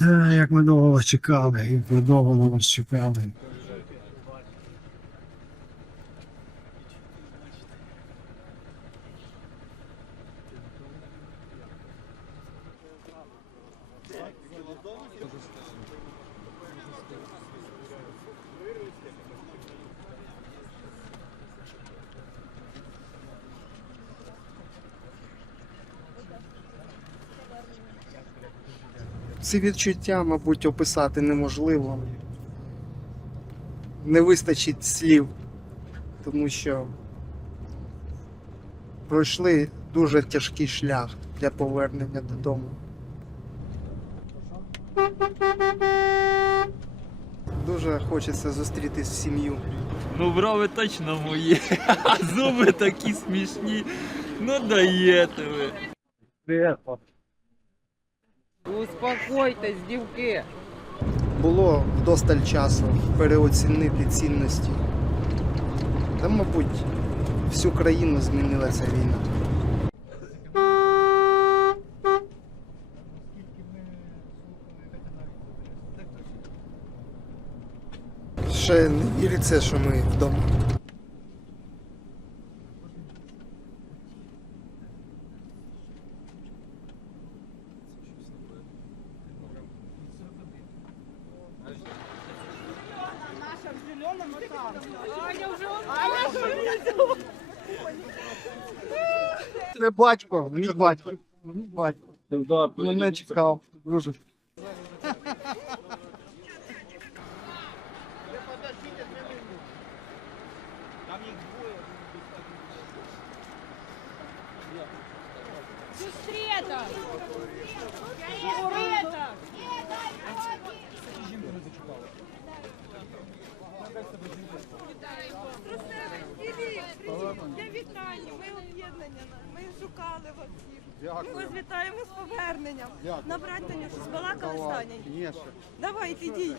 Як ми довго вас чекали, як ми довго на вас чекали. Ці відчуття, мабуть, описати неможливо. Не вистачить слів, тому що пройшли дуже тяжкий шлях для повернення додому. Дуже хочеться зустрітись з сім'ю. Ну, брови точно мої, а зуби такі смішні. Ну даєте ви. Успокойтесь, дівки. Було вдосталь часу переоцінити цінності. Та, мабуть, всю країну змінила ця війна. Ще не віриться, що ми вдома. Це батько, мій батько. Мій батько. Мене чекав. Дуже. Сустрета! Сустрета! Я ми об'єднання. Ми шукали вас всіх. Ми вас вітаємо з поверненням. Набрать Танюшу, збалакали з Танею. Давайте, йдіть.